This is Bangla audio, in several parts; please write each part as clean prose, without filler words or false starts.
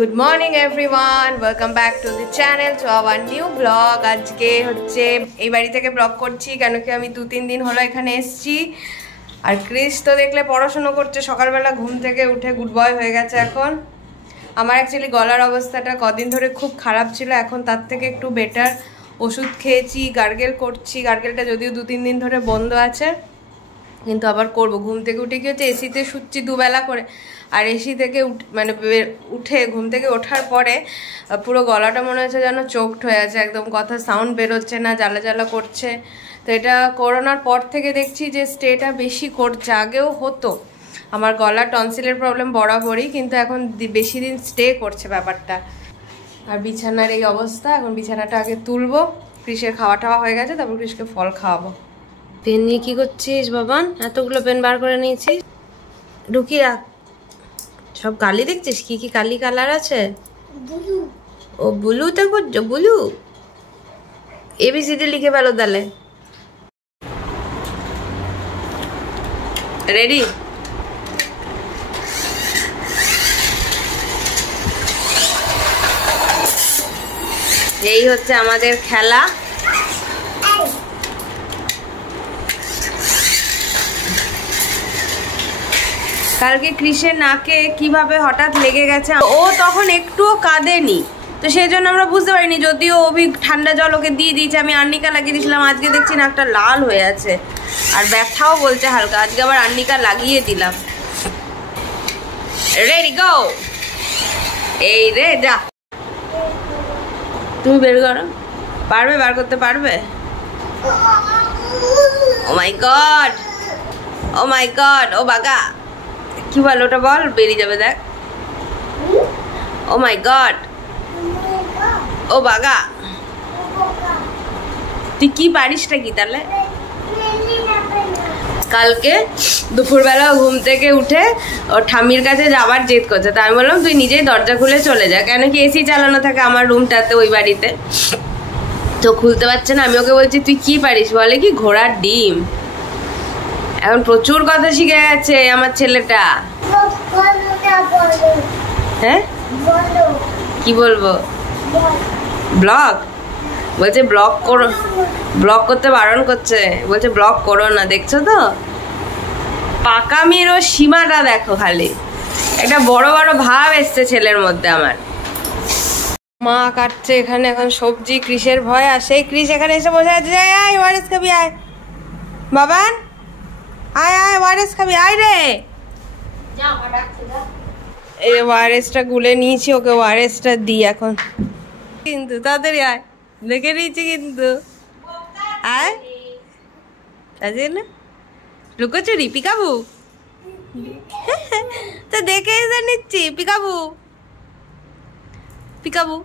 Good morning everyone, welcome back to the channel to our new blog. আজকে হচ্ছে এই বাড়ি থেকে ব্লগ করছি, কেন কি আমি 2-3 দিন হলো এখানে এসেছি। আর ক্রিস তো দেখলে পড়াশুনো করছে, সকালবেলা ঘুম থেকে উঠে গুড বয় হয়ে গেছে এখন। আমার অ্যাকচুয়ালি গলার অবস্থাটা কদিন ধরে খুব খারাপ ছিল, এখন তার থেকে একটু বেটার। ওষুধ খেয়েছি, গার্গেল করছি, গার্গেলটা যদিও 2-3 দিন ধরে বন্ধ আছে, কিন্তু আবার করব। ঘুম থেকে উঠে কি হচ্ছে, এসিতে শুচ্ছি দুবেলা করে, আর এসি থেকে মানে উঠে ঘুম থেকে ওঠার পরে পুরো গলাটা মনে হচ্ছে যেন চোকড হয়ে আছে, একদম কথা সাউন্ড বেরোচ্ছে না, জ্বালা জ্বালা করছে। তো এটা করোনার পর থেকে দেখছি যে স্টেটা বেশি করছে। আগেও হতো আমার গলা টনসিলের প্রবলেম বরাবরই, কিন্তু এখন বেশি দিন স্টে করছে ব্যাপারটা। আর বিছানার এই অবস্থা, এখন বিছানাটা আগে তুলবো। ক্রিসের খাওয়া টাওয়া হয়ে গেছে, তারপর ক্রিসকে ফল খাওয়াবো। পেন নিয়ে কি করছিস বাবান? এতগুলো পেন বার করে নিয়েছিস, ঢুকিয়ে রাখ। সব কালি দেখছিস? কি কি কালি কালার আছে? ও ব্লুটা করছো? ব্লু এবিসিডি লিখে ফেলো তাহলে। রেডি? এই হচ্ছে আমাদের খেলা। কালকে ক্রিসের নাকে কিভাবে হঠাৎ লেগে গেছে, ও তখন একটুও কাঁদেনি, তো সেই জন্য আমরা বুঝতে পারিনি। যদিও অভি ঠান্ডা জল ওকে দিয়ে দিয়েছে, আমি আর্নিকা লাগিয়ে দিয়েছিলাম। আজকে দেখছি নাকটা লাল হয়ে আছে আর ব্যথাও বলছে হালকা। আজকে আবার আর্নিকা লাগিয়ে দিলাম। Ready go. এই রে যা, তুমি বের করো। পারবে? বার করতে পারবে? ও মাই গড, ও মাই গড, ও বাগা। কি বল ওটা, বল, বেরিয়ে যাবে দেখ। ও মাই গড, ও বাগা। তুই কি পারিসটা কি তাহলে? কালকে দুপুরবেলা ঘুম থেকে উঠে ওর ঠাম্মির কাছে যাবার জেদ করছে, তা আমি বললাম তুই নিজেই দরজা খুলে চলে যা, কেন কি এসি চালানো থাকে আমার রুমটাতে ওই বাড়িতে, তো খুলতে পারছে না। আমি ওকে বলছি তুই কি পারিস? বলে কি ঘোড়ার ডিম। এখন প্রচুর কথা শিখে গেছে আমার ছেলেটা। হ্যাঁ কি বলবো? ব্লগ বলছে, ব্লগ করো, ব্লগ করতে বারণ করছে, বলছে ব্লগ করো না। দেখছো তো পাকামির ও সীমাটা দেখো, খালি একটা বড় বড় ভাব এসছে ছেলের মধ্যে আমার। মা কাটছে এখানে এখন সবজি, ক্রিসের ভয়। আর সেই ক্রিস এখানে এসে বসে আছে, আয় ওয়ারেস খাবি, আয় বাবান, আয় আয় ওয়ারেস খাবি, আয় রে। এই ওয়ারেসটা গুলে নিয়েছি, ওকে ওয়ারেসটা দিই এখন। কিন্তু তাড়াতাড়ি আয়, দেখে নিয়েছি কিন্তু। আয় আছে না লুকোচুরি পিকাবু, তো দেখে এসে নিচ্ছি পিকাবু পিকাবু।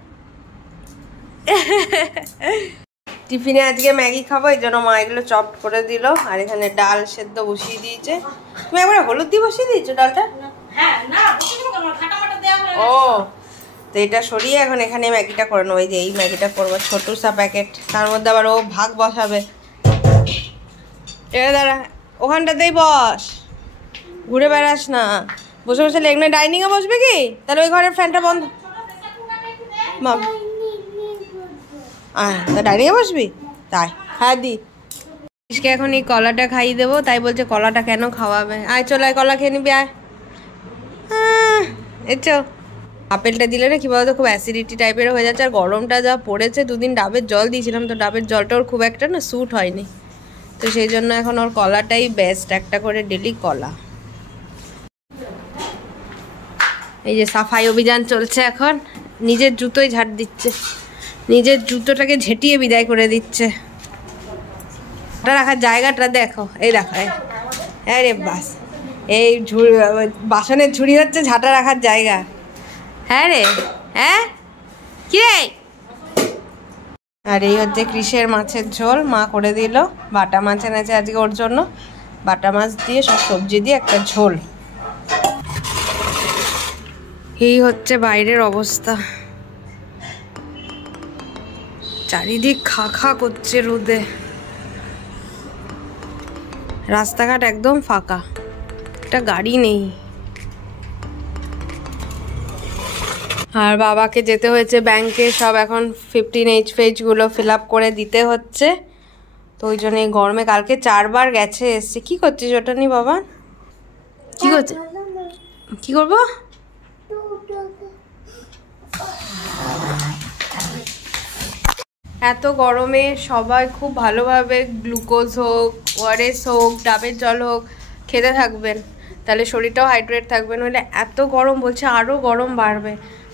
টিফিনে আজকে ম্যাগি খাবো, এই জন্য মা এগুলো চপ করে দিল। আর এখানে ডাল সেদ্ধ বসিয়ে দিয়েছে। তুমি একবার হলুদ দিয়ে বসিয়ে দিয়েছো ডালটা? ও, তো এটা সরিয়ে এখন এখানে ম্যাগিটা করে নেবো। এই যে এই ম্যাগিটা করবো, ছোট সা প্যাকেট, তার মধ্যে আবার ও ভাগ বসাবে। এটা দাঁড়া, ওখানটাতেই বস, ঘুরে বেড়াস না। বসে বসে লেগনে ডাইনিংয়ে বসবে কি? তাহলে ওই ঘরের ফ্যানটা বন্ধ। তা ডাইনিংয়ে বসবি? তাই হ্যাঁ দি। এখন এই কলাটা খাইয়ে দেবো, তাই বলছে কলাটা কেন খাওয়াবে। আয় চল, আয় কলা খেয়ে নিবি, আয়। এছো আপেলটা দিলে না কি বলতো, খুব অ্যাসিডিটি টাইপের হয়ে যাচ্ছে। আর গরমটা যা পড়েছে, 2 দিন ডাবের জল দিয়েছিলাম, তো ডাবের জলটা ওর খুব একটা না স্যুট হয়নি, তো সেই জন্য এখন ওর কলাটাই বেস্ট, একটা করে ডেলি কলা। এই যে সাফাই অভিযান চলছে এখন, নিজের জুতোই ঝাড় দিচ্ছে, নিজের জুতোটাকে ঝেঁটিয়ে বিদায় করে দিচ্ছে। ওটা রাখার জায়গাটা দেখো, এই দেখো, হ্যাঁ রে বাস, এই বাসনের ঝুড়ি হচ্ছে ঝাঁটা রাখার জায়গা। হ্যাঁ রে, হ্যাঁ কি রে। আর এই হচ্ছে ক্রিসের মাছের ঝোল, মা করে দিল। বাটা মাছ এনেছে আজকে ওর জন্য, বাটা মাছ দিয়ে সব সবজি দিয়ে একটা ঝোল। এই হচ্ছে বাইরের অবস্থা, চারিদিক খা খা করছে রোদে। রাস্তাঘাট একদম ফাঁকা, একটা গাড়ি নেই। আর বাবাকে যেতে হয়েছে ব্যাংকে, সব এখন 15H পেজগুলো ফিল আপ করে দিতে হচ্ছে। তো ওই জন্য এই গরমে কালকে 4 বার গেছে এসছে। কি করছিস ওটা নি বাবা? কি করছিস? কি করবো? এত গরমে সবাই খুব ভালোভাবে গ্লুকোজ হোক, ওআরএস হোক, ডাবের জল হোক খেতে থাকবেন, তাহলে শরীরটাও হাইড্রেট থাকবে। নইলে এত গরম বলছে আরও গরম বাড়বে।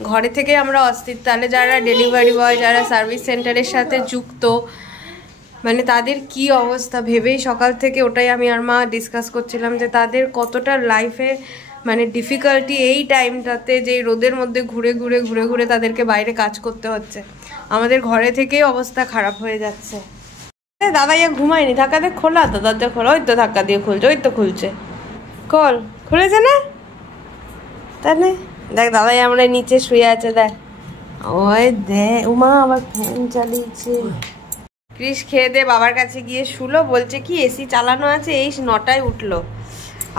ঘরে থেকে আমরা অস্থির, তাহলে যারা ডেলিভারি বয়, যারা সার্ভিস সেন্টারের সাথে যুক্ত, মানে তাদের কি অবস্থা ভেবেই সকাল থেকে ওটাই আমি আর মা ডিসকাস করছিলাম যে তাদের কতটা লাইফে মানে ডিফিকাল্টি এই টাইমটাতে, যে রোদের মধ্যে ঘুরে ঘুরে ঘুরে ঘুরে তাদেরকে বাইরে কাজ করতে হচ্ছে। আমাদের ঘরে থেকেই অবস্থা খারাপ হয়ে যাচ্ছে। দাদা ইয়া ঘুমায়নি, ধাক্কা দিয়ে খোলা তো, দরজা খোলা, ওই তো ধাক্কা দিয়ে খুলছে, ওই তো খুলছে, খুলেছে না? তাহলে দেখ দাদাই আমরা নিচে শুয়ে আছে, দেখ ওই দে উমা আবার ফ্যান চালিয়েছে। ক্রিস খেয়ে দে বাবার কাছে গিয়ে শুলো, বলছে কি এসি চালানো আছে, এই 9টায় উঠলো।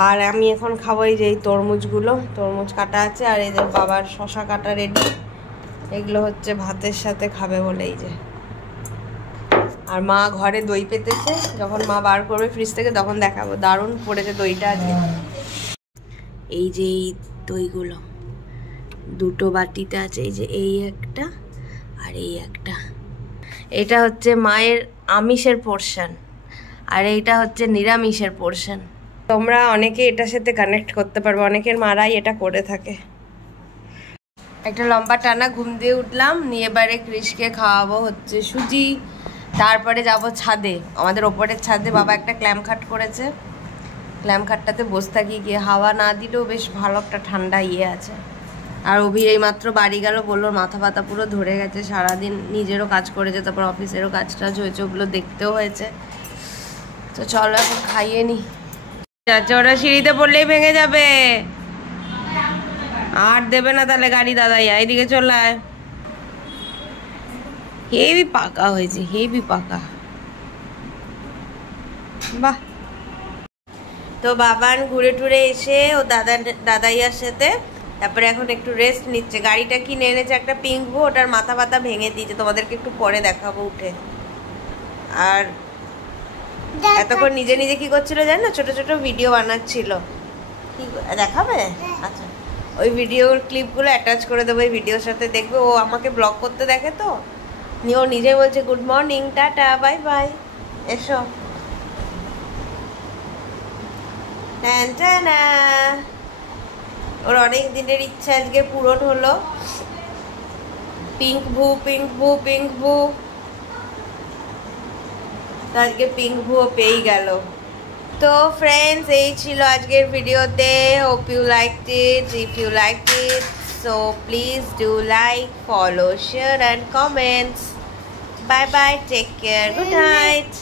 আর আমি এখন খাবো এই যে এই তরমুজগুলো, তরমুজ কাটা আছে, আর এদের বাবার শশা কাটা রেডি। এগুলো হচ্ছে ভাতের সাথে খাবে বলে এই যে। আর মা ঘরে দই পেতেছে, যখন মা বার করবে ফ্রিজ থেকে তখন দেখাবো। দারুণ পড়েছে দইটা আজকে। এই যে এই দইগুলো 2টো বাটিতে আছে, এই যে এই একটা আর এই একটা। এটা হচ্ছে মায়ের আমিষের পোরশন, আর এইটা হচ্ছে নিরামিষের পোরশন। তোমরা অনেকে এটার সাথে কানেক্ট করতে পারবে, অনেকের মারাই এটা করে থাকে। একটা লম্বা টানা ঘুম দিয়ে উঠলাম, নিয়ে এবারে ক্রিসকে খাওয়াবো হচ্ছে সুজি। তারপরে যাব ছাদে, আমাদের ওপরের ছাদে বাবা একটা ক্ল্যাম খাট করেছে। ক্ল্যাম খাটটাতে বসে থাকি, গিয়ে হাওয়া না দিলেও বেশ ভালো একটা ঠান্ডা ইয়ে আছে। আর অভি এইমাত্র বাড়ি গেল, বললো মাথা ব্যথা পুরো ধরে গেছে, সারাদিন নিজেরও কাজ করেছে, তারপর অফিসেরও কাজ টাজ হয়েছে, ওগুলো দেখতেও হয়েছে। তো চলো এখন খাইয়ে নি। আচ্ছা ওরা সিঁড়িতে পড়লেই ভেঙে যাবে, আর দেবে না তাহলে গাড়ি দাদাইয়া। এইদিকে চলে আয়, হেভি পাকা হয়েছে, হেভি পাকা, বাহ। তো বাবান ঘুরে টুরে এসে ও দাদাইয়ার সাথে তারপরে এখন একটু রেস্ট নিচ্ছে। গাড়িটা কিনে এনেছে একটা পিঙ্ক ভো, ওটার মাথা পাতা ভেঙে দিয়েছে, তোমাদেরকে একটু পরে দেখাবো উঠে। আর এতক্ষণ নিজে নিজে কি করছিল জানো, ছোট ছোট ভিডিও বানাচ্ছিল। কি দেখাবে? আচ্ছা ওই ভিডিওর ক্লিপগুলো অ্যাটাচ করে দেবো এই ভিডিওর সাথে, দেখবে। ও আমাকে ব্লগ করতে দেখে, তো ও নিজে বলছে good morning, tata, bye bye, এসো। ওর অনেক দিনের ইচ্ছা আজকে পূরণ হলো। পিঙ্ক ভু পিঙ্ক ভু পিঙ্ক ভু, তো আজকে পিঙ্ক ভুও পেয়েই গেল। তো ফ্রেন্ডস এই ছিল আজকের ভিডিওতে। Hope you liked it. If you liked it so please do like, follow, share and comments. Bye bye, take care, good night.